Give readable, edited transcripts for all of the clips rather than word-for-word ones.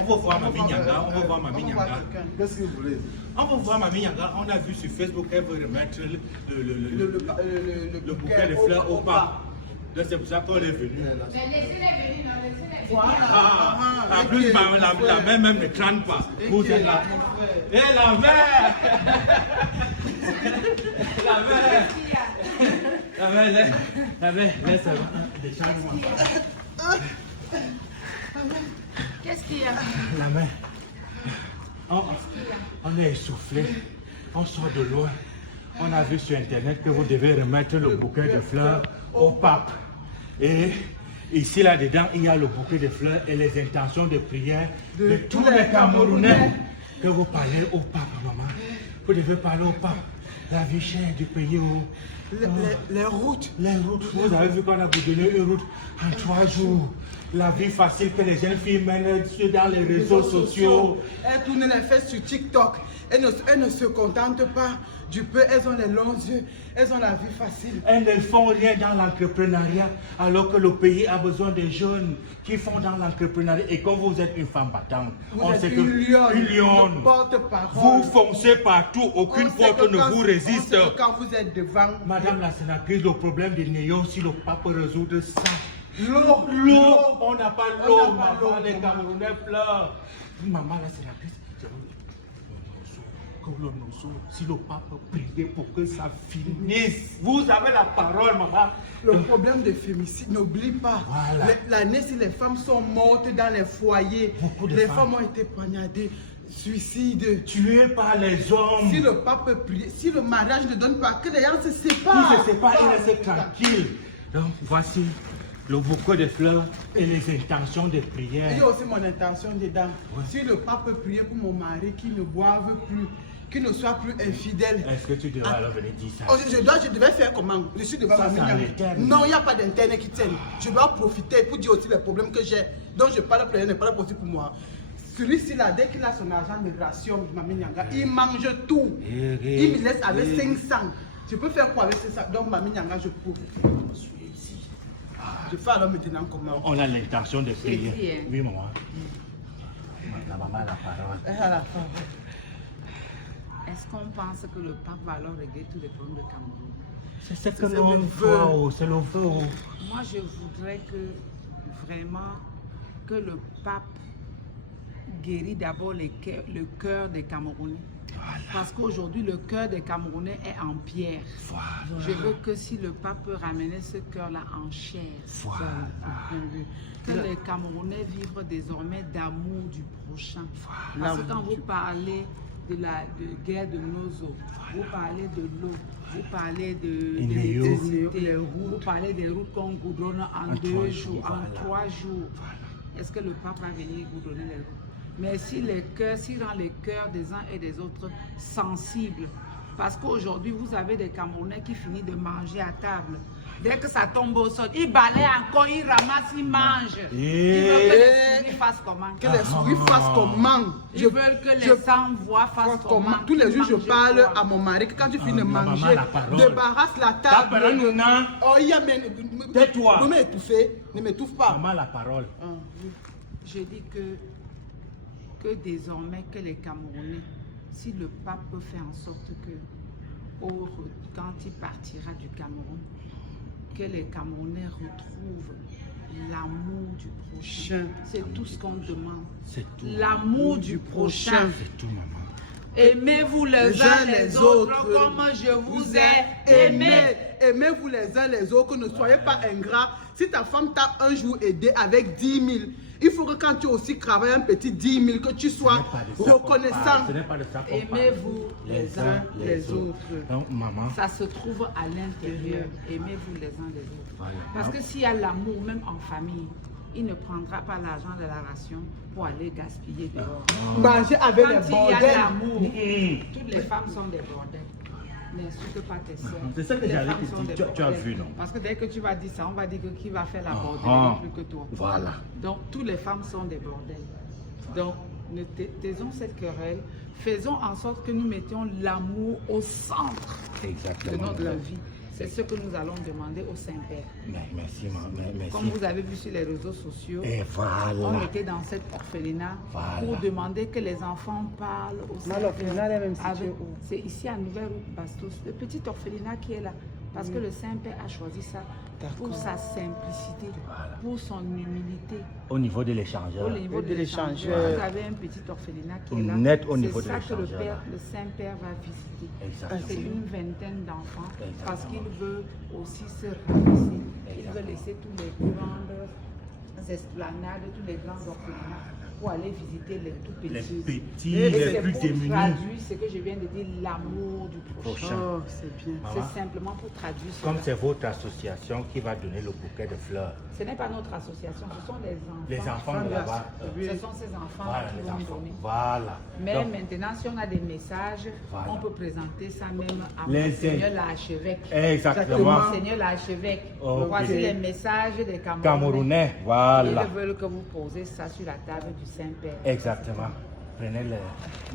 On va voir Mamie Nyanga, on va voir Mamie Nyanga. Qu'est-ce que vous voulez? On va voir Mamie Nyanga, on a vu sur Facebook qu'elle veut remettre le bouquet de fleurs au pape. Donc c'est pour ça qu'on est venu. Mais laissez-les venir, non, laissez-les venir. En plus, la main même ne crâne pas. Vous êtes là. Et la mère! La mère, laisse-moi. Qu'est-ce qu'il y a? La main. On est essoufflé. On sort de loin. On a vu sur internet que vous devez remettre le bouquet de fleurs au pape. Et ici, là-dedans, il y a le bouquet de fleurs et les intentions de prière de tous les Camerounais. Que vous parlez au pape, maman. Vous devez parler au pape. La vie chère du pays. Les routes. Les routes. Vous avez vu qu'on a vous donné une route en 3 jours. La vie facile que les jeunes filles mènent dans les réseaux sociaux. Elles tournent les fesses sur TikTok. Elles ne se contentent pas du peu. Elles ont les longs yeux. Elles ont la vie facile. Elles ne font rien dans l'entrepreneuriat alors que le pays a besoin de jeunes qui font dans l'entrepreneuriat. Et quand vous êtes une femme battante, on sait que une lionne. Vous foncez partout, aucune porte ne vous résiste. Quand vous êtes devant. Madame la sénatrice, le problème de néo, si le pape résoudre ça. L'eau, on n'a pas l'eau, maman, les Camerounais pleurent. Maman la sénatrice, si le pape priait pour que ça finisse, vous avez la parole, maman. Le problème des féminicides, n'oublie pas. Voilà. L'année, si les femmes sont mortes dans les foyers, les femmes ont été poignardées, suicides, tuées par les hommes. Si le pape prie, si le mariage ne donne pas, que les gens se séparent. Ils se séparent, ils restent tranquilles. Donc voici le bouquet de fleurs et les intentions de prière. Il y a aussi mon intention dedans. Ouais. Si le pape peut prier pour mon mari qui ne boive plus, qui ne soit plus infidèle. Est-ce que tu devrais alors venir dire ça? Je devais faire comment? Je suis devant ma mère. Non, il n'y a pas d'internet qui tienne. Je dois profiter pour dire aussi les problèmes que j'ai. Donc je parle pour elle, n'est pas possible pour moi. Celui-ci là, dès qu'il a son argent de ration, Mamie Nyanga, il mange tout. Il me laisse avec 500. Je peux faire quoi avec 500? Donc Mamie Nyanga, je profite. Je fais alors maintenant comment? On a l'intention de prier. Oui, maman. La maman a la parole. Elle a la parole. Est-ce qu'on pense que le pape va alors régler tous les problèmes de Cameroun? C'est ce que l'on veut, c'est le vœu. Moi, je voudrais que vraiment que le pape guérit d'abord le cœur des Camerounais. Voilà. Parce qu'aujourd'hui, le cœur des Camerounais est en pierre. Voilà. Je veux que si le pape peut ramener ce cœur-là en chair, voilà. Que les Camerounais vivent désormais d'amour du prochain. Voilà. Parce que quand vous parlez de la guerre de Nozo, vous parlez de l'eau, vous parlez des routes, vous parlez des routes qu'on goudronne en 2 jours, en 3 jours. Est-ce que le pape va venir goudronner les routes? Mais si rend les cœurs des uns et des autres sensibles, parce qu'aujourd'hui vous avez des Camerounais qui finissent de manger à table. Dès que ça tombe au sol, ils balayent encore, ils ramassent, ils mangent. Ils veulent que les souris fassent comment? Que les souris fassent comment? Ils veulent que les sans-voix fassent comment? Tous les jours, je parle à mon mari que quand tu finis de manger, débarrasse la table. Oh, il y a tais-toi. Ne m'étouffer, ne m'étouffe pas. Maman, la parole. Je dis que désormais que les Camerounais, si le pape peut faire en sorte que quand il partira du Cameroun, que les Camerounais retrouvent l'amour du prochain. C'est tout ce qu'on demande. C'est tout. L'amour du prochain. C'est tout, maman. Aimez-vous les uns les autres comme je vous ai aimé. Aimez-vous les uns les autres, ne soyez pas ingrats. Si ta femme t'a un jour aidé avec 10 000, il faut que quand tu aussi travailles un petit 10 000, que tu sois reconnaissant. Aimez-vous les uns les autres. Donc, maman. Ça se trouve à l'intérieur. Aimez-vous les uns les autres. Voilà. Parce que s'il y a l'amour, même en famille, il ne prendra pas l'argent de la ration pour aller gaspiller dehors. Manger avec les bordels. Quand il y a l'amour, toutes les femmes sont des bordels. N'insulte pas tes soeurs. C'est ça que j'allais te dire. Tu as vu, non? Parce que dès que tu vas dire ça, on va dire que qui va faire la bordelle plus que toi. Voilà. Donc, toutes les femmes sont des bordels. Donc, taisons cette querelle. Faisons en sorte que nous mettions l'amour au centre de notre vie. C'est ce que nous allons demander au Saint-Père. Merci, merci. Comme vous avez vu sur les réseaux sociaux, Et voilà. on était dans cet orphelinat pour demander que les enfants parlent au l'orphelinat est même Saint-Père. situé où? C'est ici à Nouvelle-Route Bastos, le petit orphelinat qui est là. Parce que le Saint-Père a choisi ça pour sa simplicité, pour son humilité. Au niveau de l'échangeur. Au niveau de l'échangeur. Vous avez un petit orphelinat qui est là. Net au niveau de C'est ça que l'échangeur. le Saint-Père va visiter. Exactement. C'est une vingtaine d'enfants parce qu'il Exactement. veut aussi se rabaisser. Il veut laisser tous les grandes esplanades, tous les grands orphelinats pour aller visiter les tout petits. Les petits, Et les c'est plus pour démunis. traduire ce que je viens de dire, l'amour du prochain. Oh, c'est bien. Maman, C'est simplement pour traduire comme cela. c'est votre association qui va donner le bouquet de fleurs, Ce n'est pas notre association, ce sont les enfants. les enfants de là-bas. Ce sont ces enfants Voilà, qui les vont enfants. donner. Voilà. Mais Donc, maintenant, si on a des messages, Voilà. on peut présenter ça même à Les Monseigneur l'archevêque. exactement. Monseigneur l'archevêque. Ok. Voici les messages des Camerounais. Camerounais, voilà. Ils veulent que vous posez ça sur la table du Saint-Père. Exactement. Prenez-le.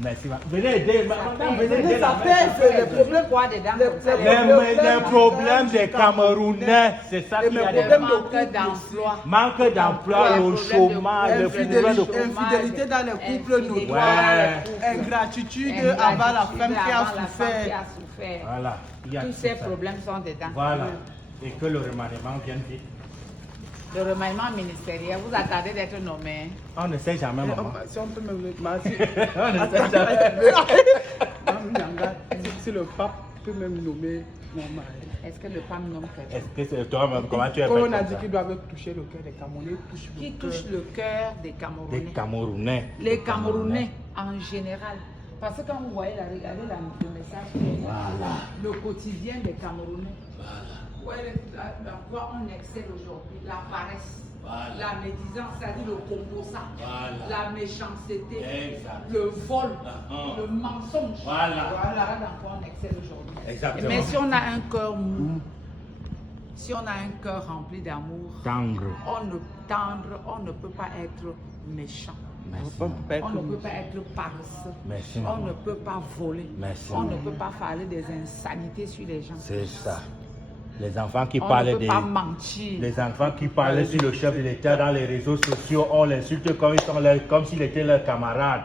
Merci. Venez aider. Madame, venez aider. Ça fait les problèmes. Quoi dedans comme ça, Les problèmes des Camerounais, c'est ça qui a le des manque d'emploi. manque d'emploi, le chômage, le problème de Infidélité dans les couples Infidélité notoires, Ouais. ingratitude envers la femme qui a Avant la femme qui souffert. a souffert. Voilà. Il y a Tous tout ces ça. problèmes sont dedans. Voilà. Et que le remaniement vienne vite. Le remaniement ministériel, vous attendez d'être nommé. On ne sait jamais, maman. Si on peut me le merci. On ne sait jamais. Si le pape peut même nommer mon mari. Est-ce que le pape nomme quelqu'un Est-ce que c'est toi-même, comment tu as Comme fait on a comme dit ça? qu'ils doivent toucher le cœur des Camerounais, qui touche le cœur des Camerounais? Des Camerounais. Les Camerounais en général. Parce que quand vous voyez, regardez le message, Voilà. le quotidien des Camerounais. Ouais, dans quoi on excelle aujourd'hui? La paresse, la médisance, c'est-à-dire le composant, la méchanceté, Exact. le vol, le mensonge. Voilà. Voilà dans quoi on excelle aujourd'hui. Exactement. Mais si on a un cœur mou, si on a un cœur rempli d'amour, Tendre. on ne peut pas être méchant. Merci. On ne peut pas être paresseux. Merci, On maman. ne peut pas voler. Merci, On ne maman. peut pas parler des insanités sur les gens. C'est ça. Les enfants qui On ne parlent peut des... pas mentir. Les enfants qui parlent sur le chef de l'État dans les réseaux sociaux, on l'insulte comme s'il était leur camarade.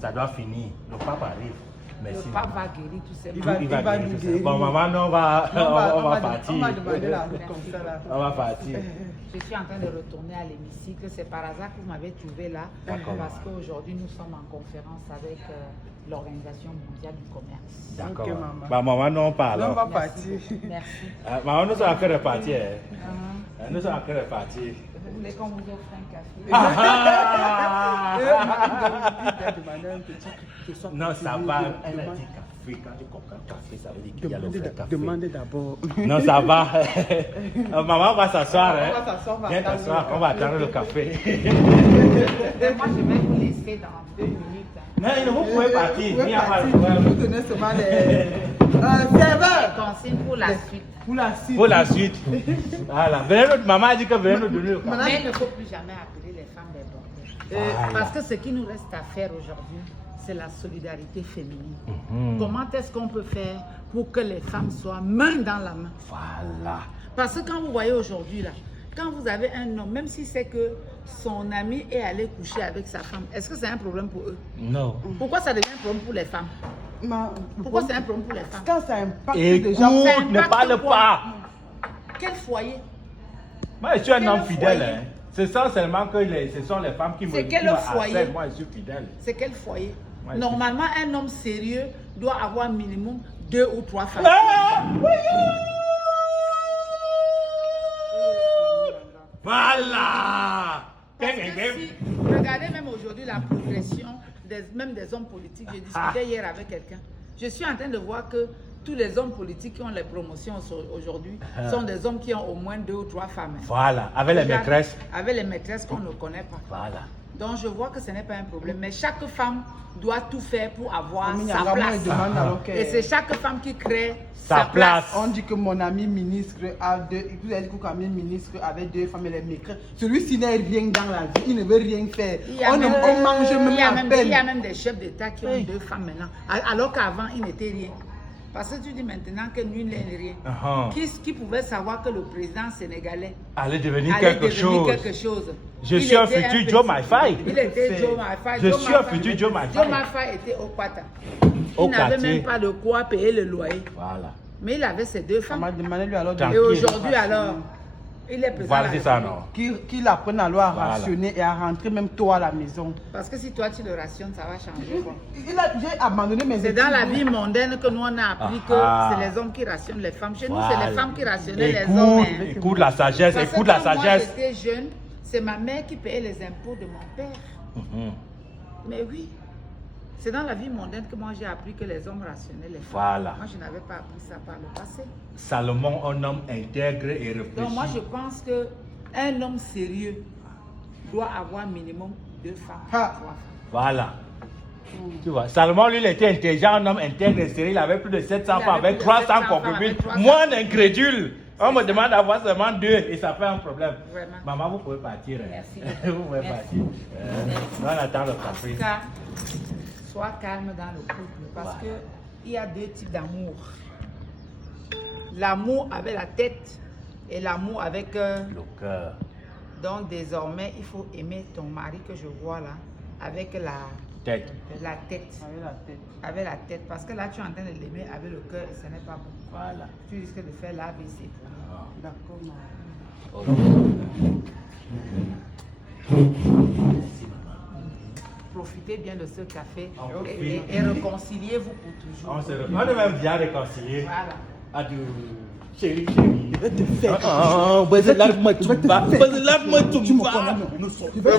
Ça doit finir. Le pape arrive. Merci. Le pape va guérir tous ces Il malades. va guérir nous tout ça. guérir. Bon, maman, non, on va partir. On va demander la route comme ça là. On va partir. Je suis en train de retourner à l'hémicycle. C'est par hasard que vous m'avez trouvé là. D'accord. Parce qu'aujourd'hui, nous sommes en conférence avec l'Organisation mondiale du commerce. D'accord. Ok, maman. Bah, maman, non, on parle. On va alors. partir. Merci. Maman, nous sommes encore repartis. Ah, Nous sommes encore repartis. vous voulez qu'on vous offre un café? Ah! Il a demandé un petit question. Non, ça va. Elle a dit café. Quand tu comprends café, ça veut dire qu'il y a le vrai café. Demandez d'abord. Non, ça va. Maman, on va s'asseoir. On Hein. va s'asseoir, on va Viens attendre. t'asseoir, on va attendre le café. Mais moi, je vais vous laisser dans 2 minutes. Hein. Non, vous pouvez partir. Vous pouvez Il y a pas de partir. problème. Vous donnez seulement les serveurs Consigne pour la suite. pour la suite. Pour la suite. Voilà. Maman a dit que venez nous donner le café. Mais il ne faut plus jamais appeler les femmes des bordels. Voilà. Parce que ce qui nous reste à faire aujourd'hui, c'est la solidarité féminine. Comment est-ce qu'on peut faire pour que les femmes soient main dans la main? Voilà. Parce que quand vous voyez aujourd'hui là, quand vous avez un homme, même si c'est que son ami est allé coucher avec sa femme, est-ce que c'est un problème pour eux? Non. Pourquoi ça devient un problème pour les femmes? Pourquoi c'est un problème pour les femmes? Quand ça impacte des gens, Écoute, ça ne impacte parle quoi? pas. Quel foyer? Moi, je suis un Quel homme fidèle. foyer? Hein. Ce sont seulement que ce sont les femmes qui me C'est qui quel me foyer? harcèlent. Moi, je suis fidèle. C'est quel foyer? Ouais, Normalement, un homme sérieux doit avoir minimum 2 ou 3 femmes. Ah, voilà. Parce que si, regardez même aujourd'hui la progression même des hommes politiques. Je discutais hier avec quelqu'un. Je suis en train de voir que tous les hommes politiques qui ont les promotions aujourd'hui sont des hommes qui ont au moins 2 ou 3 femmes. Voilà, avec les maîtresses. Avec les maîtresses qu'on ne connaît pas. Voilà. Donc je vois que ce n'est pas un problème. Mais chaque femme doit tout faire pour avoir Amine sa Agama, place. il demande alors que- Et c'est chaque femme qui crée Sa place. On dit que mon ami ministre a 2, vous avez dit que mon ministre avait 2 femmes et les maîtresses. Celui-ci n'a rien dans la vie, il ne veut rien faire. Il y a On même- mange même il y a à même- peine. il y a même des chefs d'État qui ont 2 femmes maintenant. Alors qu'avant, ils n'étaient rien. Parce que tu dis maintenant que nul n'est rien. Uh-huh. Qui pouvait savoir que le président sénégalais Allait devenir allait quelque chose. quelque chose? Je Il suis un était futur petit. Joe Maifai. Il était Joe Maifai. Je suis un futur Joe Maifai. Joe Maifai était au Pata. Au Il n'avait quartier. même pas de quoi payer le loyer. Voilà. Mais il avait ses deux On femmes. m'a demandé lui alors de Et aujourd'hui alors, il est président. Voilà, de c'est la ça, République. non? qu'il apprenne alors à Voilà. rationner et à rentrer même tôt à la maison. Parce que si toi tu le rationnes, ça va changer quoi. J'ai abandonné mes C'est études. dans la vie mondaine que nous on a appris que c'est les hommes qui rationnent les femmes. Chez nous, c'est les femmes qui rationnaient les hommes. Hein. Écoute la sagesse, Parce que écoute la quand moi sagesse. j'étais jeune, c'est ma mère qui payait les impôts de mon père. Mhm. Mais oui, c'est dans la vie mondaine que moi j'ai appris que les hommes rationnaient les femmes. Voilà. Moi je n'avais pas appris ça par le passé. Salomon, un homme intègre et réfléchi. Donc moi je pense que un homme sérieux doit avoir minimum 2 femmes, 3 Ah. femmes. Voilà. Tu vois, Salomon, lui, il était intelligent, un homme intègre et sérieux. Il avait plus de 700 Il femmes, avait avec plus de 300 700 concubines. avec 300. Moi, un incrédule. On me demande d'avoir seulement 2 et ça fait un problème. Vraiment. Maman, vous pouvez partir. hein. Merci. Vous pouvez Merci. partir. On attend le En tout caprice. cas, sois calme dans le couple parce Voilà. que il y a 2 types d'amour. L'amour avec la tête et l'amour avec... Le cœur. donc désormais, il faut aimer ton mari que je vois là avec la Tête. tête. Avec la tête. Avec la tête. Parce que là, tu es en train de l'aimer avec le cœur et ce n'est pas bon. Voilà. Tu risques de faire l'AVC. D'accord, maman. Profitez bien de ce café On et réconciliez-vous pour toujours. On est même bien réconciliés. Voilà. Adieu. Chérie, chérie. Je vais te faire. Lave-moi tout bas. Lave-moi tout Tu me bas. connais, non?